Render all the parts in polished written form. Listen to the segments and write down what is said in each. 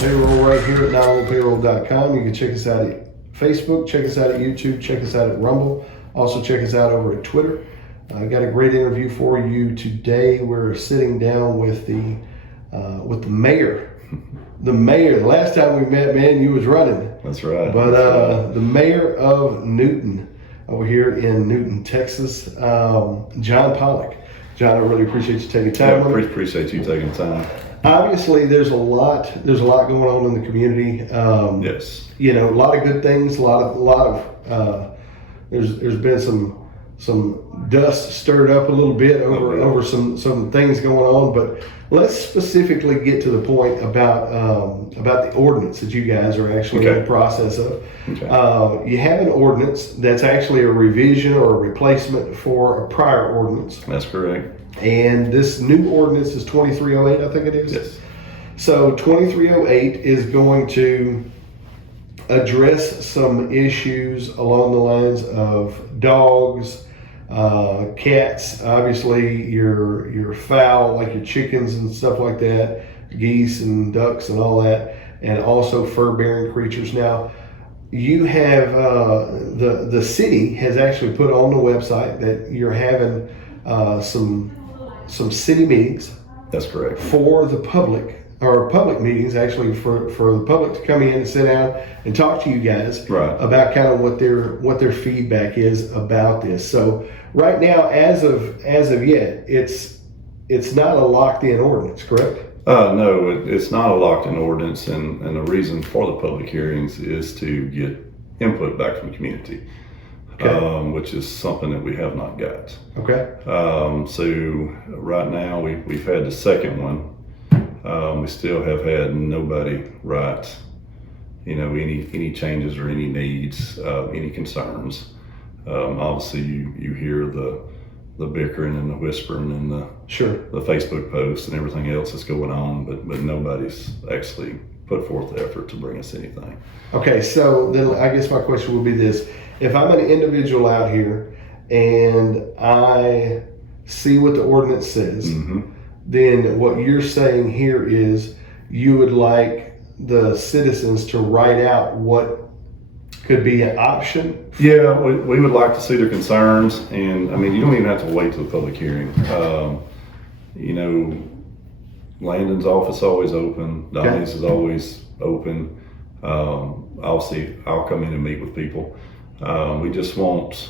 payroll right here at notablpayroll.com. You can check us out at Facebook, check us out at YouTube, check us out at Rumble. Also check us out over at Twitter. I got a great interview for you today. We're sitting down with the mayor. The mayor. The last time we met, man, you was running. That's right. But the mayor of Newton, over here in Newton, Texas, John Pollock. John, I really appreciate you taking time. Yeah, appreciate you taking time. Obviously, there's a lot going on in the community. Yes. You know, a lot of good things. A lot of there's been some dust stirred up a little bit over some things going on. But let's specifically get to the point about the ordinance that you guys are actually in the process of. Okay. You have an ordinance that's actually a revision or a replacement for a prior ordinance. That's correct. And this new ordinance is 2308, I think it is. Yes. So 2308 is going to address some issues along the lines of dogs, cats, obviously your fowl, like your chickens and stuff like that, geese and ducks and all that, and also fur-bearing creatures. Now, you have the city has actually put on the website that you're having some city meetings. That's correct. For the public, or public meetings actually for the public to come in and sit down and talk to you guys about kind of what their feedback is about this. So right now, as of yet, it's not a locked in ordinance, correct? No, it's not a locked in ordinance, and the reason for the public hearings is to get input back from the community. Okay. Which is something that we have not got. Okay. So right now we've had the second one. We still have had nobody write, any changes or any needs, any concerns. Obviously you hear the bickering and the whispering and the Facebook posts and everything else that's going on, but nobody's actually put forth the effort to bring us anything. Okay, so then I guess my question would be this. If I'm an individual out here and I see what the ordinance says, then what you're saying here is you would like the citizens to write out what could be an option? Yeah, we would like to see their concerns, and I mean, you don't even have to wait till the public hearing. Landon's office is always open, Donnie's is always open. I'll come in and meet with people. We just want,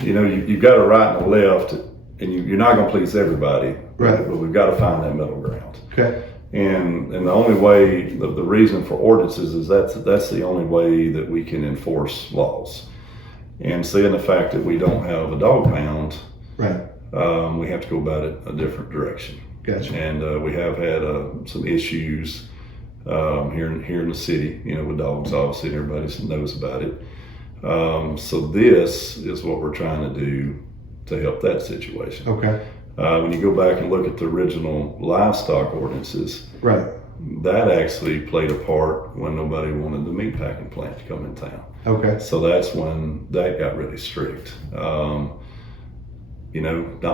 you've got a right and a left, and you're not going to please everybody, right? But we've got to find that middle ground. Okay. And the only way, the reason for ordinances is that's the only way that we can enforce laws. And seeing the fact that we don't have a dog pound, right? We have to go about it a different direction. Gotcha. And we have had some issues here in the city, with dogs, obviously, and everybody knows about it. So this is what we're trying to do to help that situation. Okay. When you go back and look at the original livestock ordinances, right, that actually played a part when nobody wanted the meat packing plant to come in town. Okay. So that's when that got really strict. Not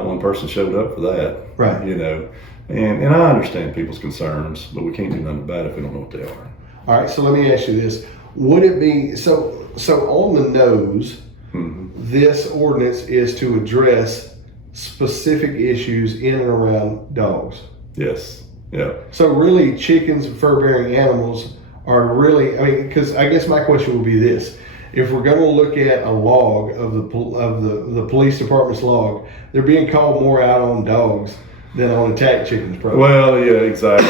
one person showed up for that. Right. And I understand people's concerns, but we can't do nothing about it if we don't know what they are. All right, so let me ask you this. Would it be, so on the nose, this ordinance is to address specific issues in and around dogs? Yes, yeah. So really chickens and fur-bearing animals are really, because I guess my question would be this. If we're going to look at a log of the police department's log, they're being called more out on dogs than on attack chickens, probably. Well, yeah, exactly.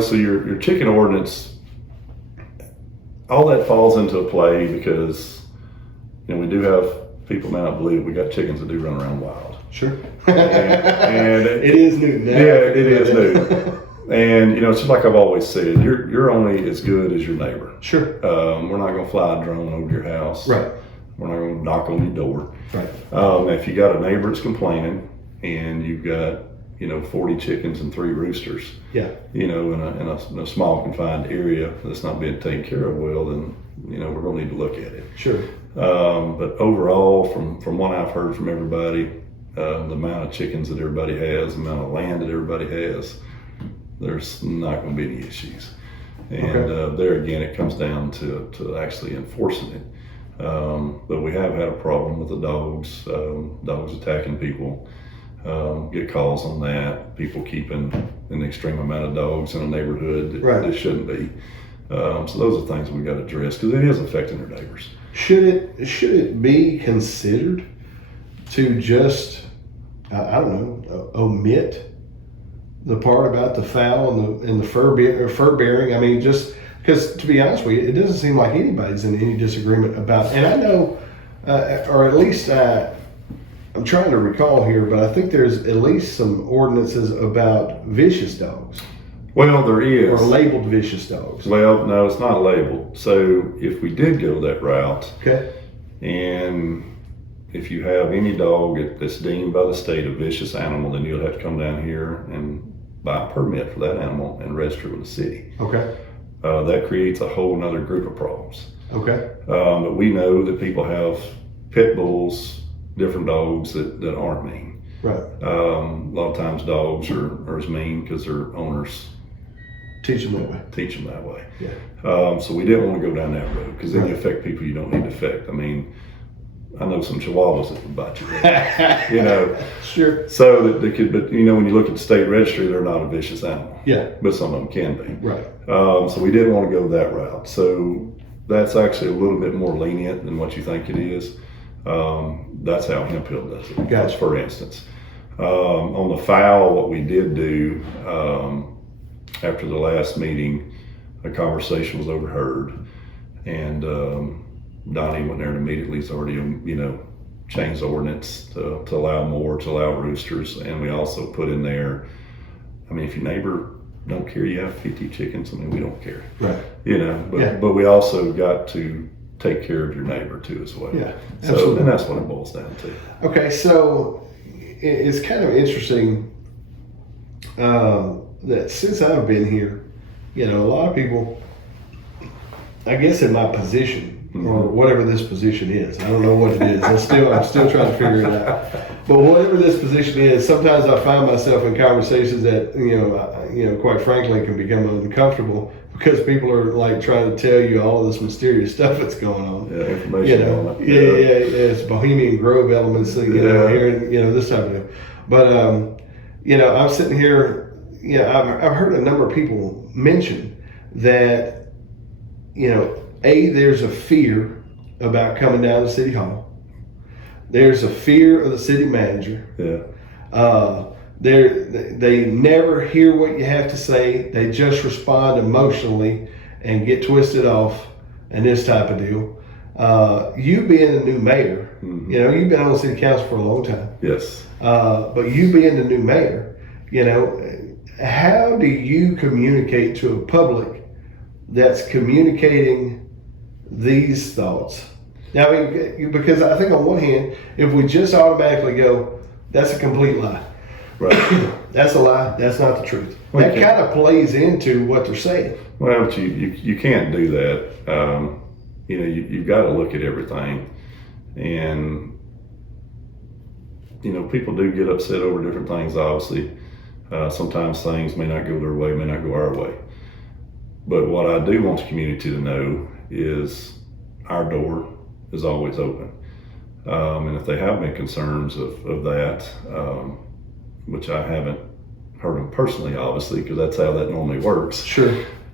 So your chicken ordinance, all that falls into play because, we do have people may not believe we got chickens that do run around wild. Sure. and it is Newton. Yeah, it is Newton. And it's just like I've always said, you're only as good as your neighbor. Sure. We're not going to fly a drone over your house. Right. We're not going to knock on your door. Right. If you got a neighbor that's complaining and you've got 40 chickens and 3 roosters. Yeah. In a small confined area that's not being taken care of well, then we're going to need to look at it. Sure. But overall, from what I've heard from everybody, the amount of chickens that everybody has, the amount of land that everybody has, there's not going to be any issues. And there again, it comes down to actually enforcing it. But we have had a problem with the dogs, dogs attacking people. Get calls on that. People keeping an extreme amount of dogs in a neighborhood that shouldn't be. So those are things we got to address because it is affecting our neighbors. Should it be considered to just I don't know, omit the part about the fowl and the fur bearing? I mean, just because to be honest with you, it doesn't seem like anybody's in any disagreement about. And I know, or at least I'm trying to recall here, but I think there's at least some ordinances about vicious dogs. Well, there is. Or labeled vicious dogs. Well, no, it's not labeled. So if we did go that route, and if you have any dog that's deemed by the state a vicious animal, then you'll have to come down here and buy a permit for that animal and register with the city. That creates a whole nother group of problems. But we know that people have pit bulls, different dogs that aren't mean. A lot of times dogs are as mean because their owners teach them that way. So we didn't want to go down that road because then you affect people you don't need to affect. I mean, I know some chihuahuas that would bite you. You know. Sure. So that they could, but you know, when you look at the state registry, they're not a vicious animal. But some of them can be. So we didn't want to go that route. So that's actually a little bit more lenient than what you think it is. That's how Hemp Hill does it. Gotcha. For instance, on the fowl, what we did do after the last meeting, a conversation was overheard, and Donnie went there and immediately has already, changed the ordinance to allow roosters, and we also put in there, I mean, if your neighbor don't care you have 50 chickens, I mean, we don't care. But we also got to take care of your neighbor too as well. So, and that's what it boils down to. Okay, so it's kind of interesting that since I've been here, a lot of people, I guess in my position, or whatever this position is, I don't know what it is. I'm still trying to figure it out. But whatever this position is, sometimes I find myself in conversations that quite frankly can become uncomfortable because people are like trying to tell you all of this mysterious stuff that's going on. Information on it. It's Bohemian Grove elements, here, and this type of thing. But I'm sitting here. I've heard a number of people mention that there's a fear about coming down to City Hall. There's a fear of the city manager. They never hear what you have to say. They just respond emotionally and get twisted off and this type of deal. You being the new mayor, you've been on the city council for a long time. But you being the new mayor, how do you communicate to a public that's communicating these thoughts? Now, I mean, because I think on one hand, if we just automatically go, that's a complete lie. That's a lie. That's not the truth. That kind of plays into what they're saying. Well, but you can't do that. You've got to look at everything. And, people do get upset over different things, obviously. Sometimes things may not go their way, may not go our way. But what I do want the community to know is our door is always open. And if they have been concerns of that, which I haven't heard them personally, obviously, because that's how that normally works. We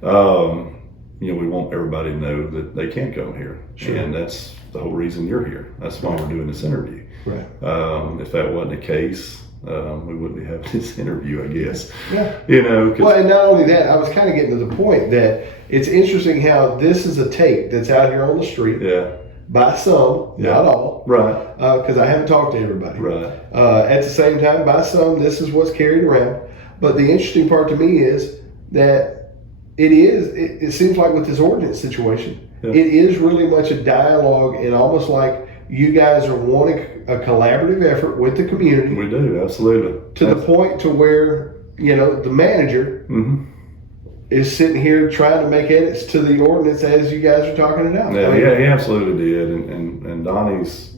want everybody to know that they can come here. And that's the whole reason you're here. That's why we're doing this interview. If that wasn't the case, we wouldn't be having this interview, I guess. Well, and not only that, I was kind of getting to the point that it's interesting how this is a tape that's out here on the street. By some, not all. Because I haven't talked to everybody. At the same time, by some, this is what's carried around. But the interesting part to me is that it seems like with this ordinance situation, it is really much a dialogue and almost like you guys are wanting a collaborative effort with the community. We do, absolutely. To the point to where, the manager is sitting here trying to make edits to the ordinance as you guys are talking it out. He absolutely did. And Donnie's,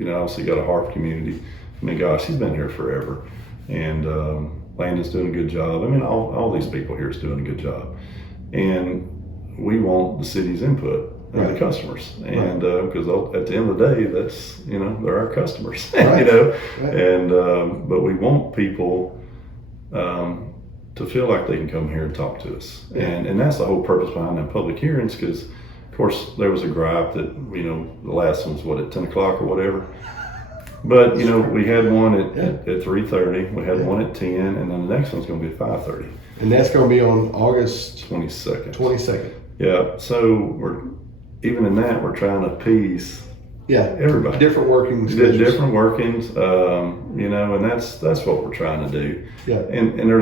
obviously got a heart for community. I mean, gosh, he's been here forever. And, Landon's doing a good job. I mean, all these people here is doing a good job. And we want the city's input and the customers. And because at the end of the day, that's, they're our customers, and, but we want people to feel like they can come here and talk to us. And that's the whole purpose behind them public hearings, because of course there was a gripe that, the last one's at 10 o'clock or whatever. But, we had one at 3:30, we had one at 10, and then the next one's going to be at 5:30. And that's going to be on August 22nd. 22nd. Yeah, so even in that, we're trying to appease everybody. Different working schedules. Different workings, and that's what we're trying to do. Yeah. And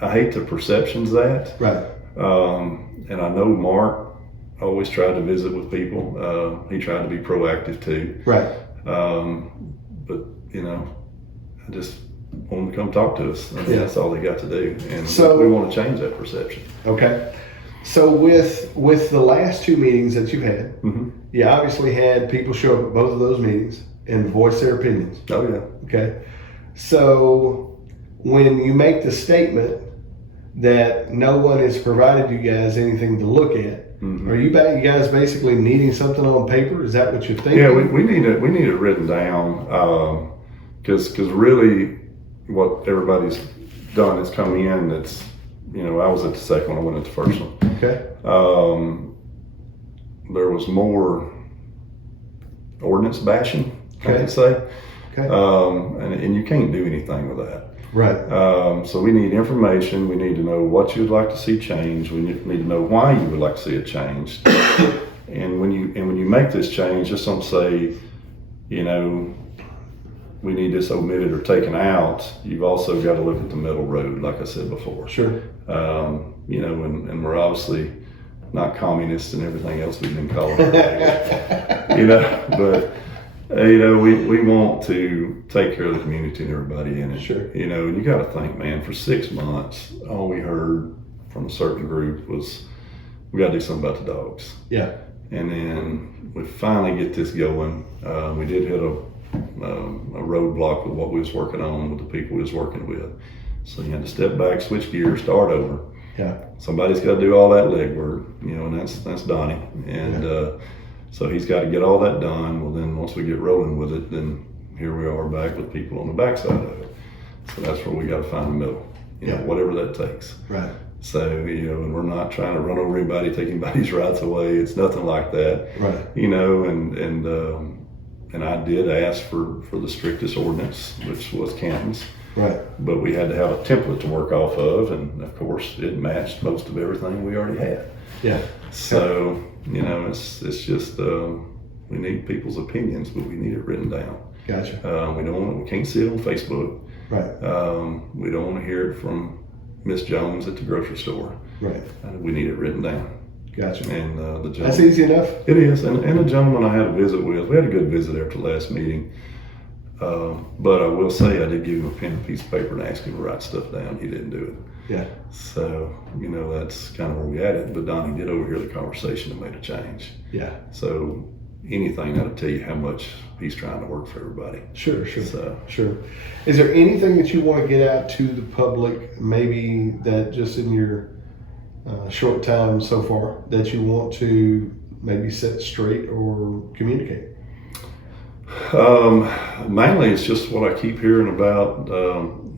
I hate the perceptions that. Right. And I know Mark always tried to visit with people. He tried to be proactive too. Right. But I just want them to come talk to us. I mean, that's all they got to do. And so, we want to change that perception. Okay. So with the last two meetings that you've had, you obviously had people show up at both of those meetings and voice their opinions. Oh yeah. Okay. So when you make the statement that no one has provided you guys anything to look at, are you guys basically needing something on paper? Is that what you're thinking? Yeah, we need it written down, because really what everybody's done is come in. It's I was at the second one, I went at the first one. Okay. There was more ordinance bashing, I could say. Okay. And you can't do anything with that. Right. So we need information. We need to know what you'd like to see changed. We need to know why you would like to see it changed. And when you make this change, just don't say, we need this omitted or taken out. You've also got to look at the middle road, like I said before. Sure. And we're obviously not communists and everything else we've been called. But we want to take care of the community and everybody in it. Sure. And you got to think, man, for 6 months, all we heard from a certain group was, we got to do something about the dogs. Yeah. And then we finally get this going. We did hit a roadblock with what we was working on with the people we was working with. So you had to step back, switch gears, start over. Yeah. Somebody's got to do all that legwork, and that's Donnie. And so he's got to get all that done. Well, then once we get rolling with it, then here we are back with people on the backside of it. So that's where we got to find the middle, whatever that takes. Right. So, and we're not trying to run over anybody, take anybody's rights away. It's nothing like that. Right. And I did ask for the strictest ordinance, which was Canton's. Right. But we had to have a template to work off of, and of course it matched most of everything we already had. Yeah. So, it's just, we need people's opinions, but we need it written down. Gotcha. We can't see it on Facebook. Right. We don't want to hear it from Miss Jones at the grocery store. Right. We need it written down. Gotcha. And the gentleman, that's easy enough. It is. And the gentleman I had a visit with, we had a good visit after the last meeting. But I will say I did give him a pen and piece of paper and ask him to write stuff down. He didn't do it. Yeah. So, that's kind of where we had it. But Donnie did overhear the conversation and made a change. Yeah. So anything that'll tell you how much he's trying to work for everybody. Sure. So, sure. Is there anything that you want to get out to the public, maybe that just in your short time so far, that you want to maybe set straight or communicate? Mainly it's just what I keep hearing about,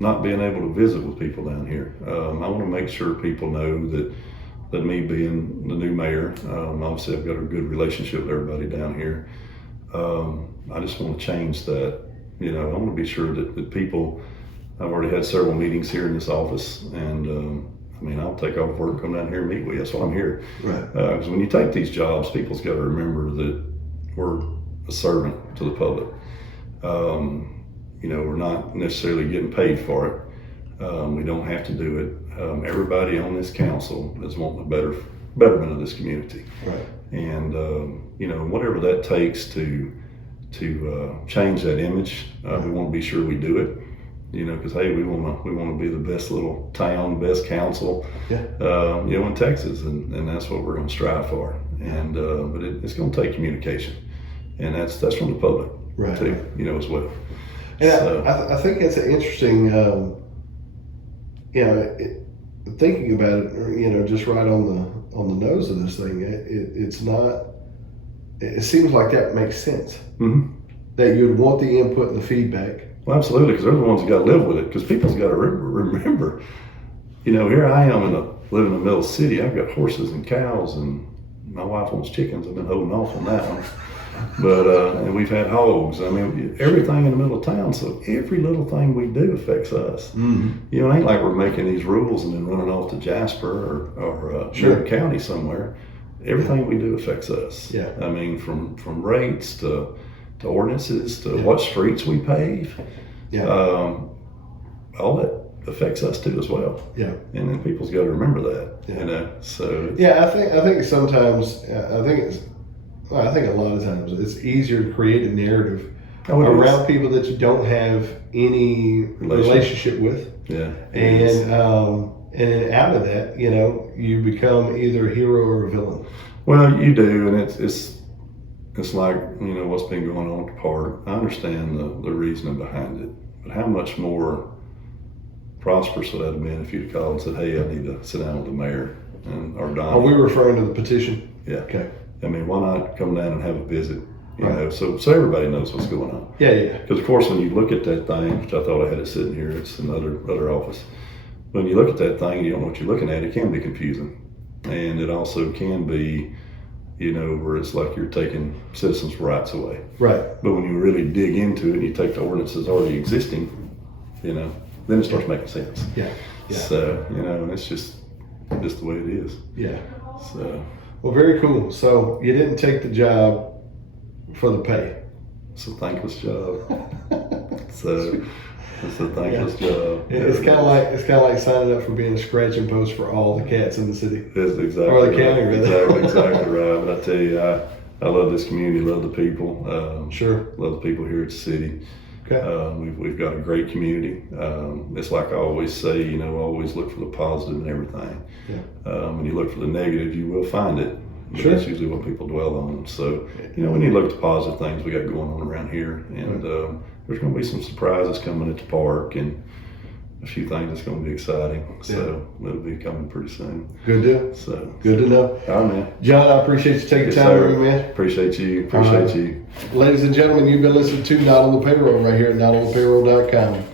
not being able to visit with people down here. I want to make sure people know that me being the new mayor, obviously I've got a good relationship with everybody down here. I just want to change that. I want to be sure that people, I've already had several meetings here in this office, and I'll take off work and come down here and meet with you. That's why I'm here. Right. Because when you take these jobs, people's got to remember that we're a servant to the public. We're not necessarily getting paid for it. We don't have to do it. Everybody on this council is wanting a betterment of this community. Right. And whatever that takes to change that image, we want to be sure we do it. Because hey, we want to be the best little town, best council, in Texas, and that's what we're going to strive for. And but it's going to take communication, and that's from the public, too, as well. And so, I think that's an interesting you know, thinking about it, you know, just right on the nose of this thing, it's not. It seems like that makes sense. Mm-hmm. That you would want the input and the feedback. Well, absolutely, because they're the ones who got to live with it. Because people's got to remember, you know, here I am living in the middle of the city. I've got horses and cows, and my wife owns chickens. I've been holding off on that one. But and we've had hogs. I mean, everything in the middle of town. So every little thing we do affects us. Mm-hmm. You know, it ain't like we're making these rules and then running off to Jasper or Newton County somewhere. Everything we do affects us. Yeah. I mean, from rates to ordinances to what streets we pave. Yeah. All that affects us too as well. Yeah. And then people's got to remember that. Yeah. You know. So. Yeah, I think sometimes I think a lot of times it's easier to create a narrative around people that you don't have any relationship with. Yeah. And then out of that, you know, you become either a hero or a villain. Well, you do, and it's like, you know, what's been going on at the park. I understand the reasoning behind it, but how much more prosperous would that have been if you'd called and said, "Hey, I need to sit down with the mayor or Don." Are we referring to the petition? Yeah. Okay. I mean, why not come down and have a visit? You Right. know, so everybody knows what's going on. Yeah. Because of course, when you look at that thing, which I thought I had it sitting here, it's in the other office. When you look at that thing and you don't know what you're looking at, it can be confusing. And it also can be, you know, where it's like you're taking citizens' rights away. Right. But when you really dig into it and you take the ordinances already existing, you know, then it starts making sense. Yeah. So, you know, it's just the way it is. Yeah. So. Well, very cool. So you didn't take the job for the pay. It's a thankless job. So it's a thankless job. It's kind of like signing up for being a scratching post for all the cats in the city. That's exactly or the right. county, really. Exactly right. But I tell you, I love this community. Love the people. Sure. Love the people here at the city. Okay. We've got a great community. It's like I always say, you know, always look for the positive in everything. Yeah. When you look for the negative, you will find it. But Sure. That's usually what people dwell on. So, you know, we need to look at the positive things we got going on around here. And there's going to be some surprises coming at the park and a few things that's going to be exciting. So it'll be coming pretty soon. Good deal. So good to know. All right, man. John, I appreciate you taking Yes, time sir. with me, man. Appreciate you. You. Ladies and gentlemen, you've been listening to Not on the Payroll right here at notonthepayroll.com.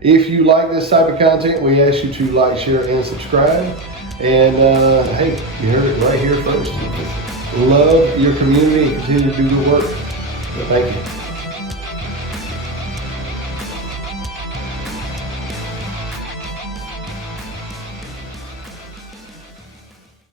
If you like this type of content, we ask you to like, share, and subscribe. And hey, you heard it right here first. Love your community and continue to do the work. Thank you.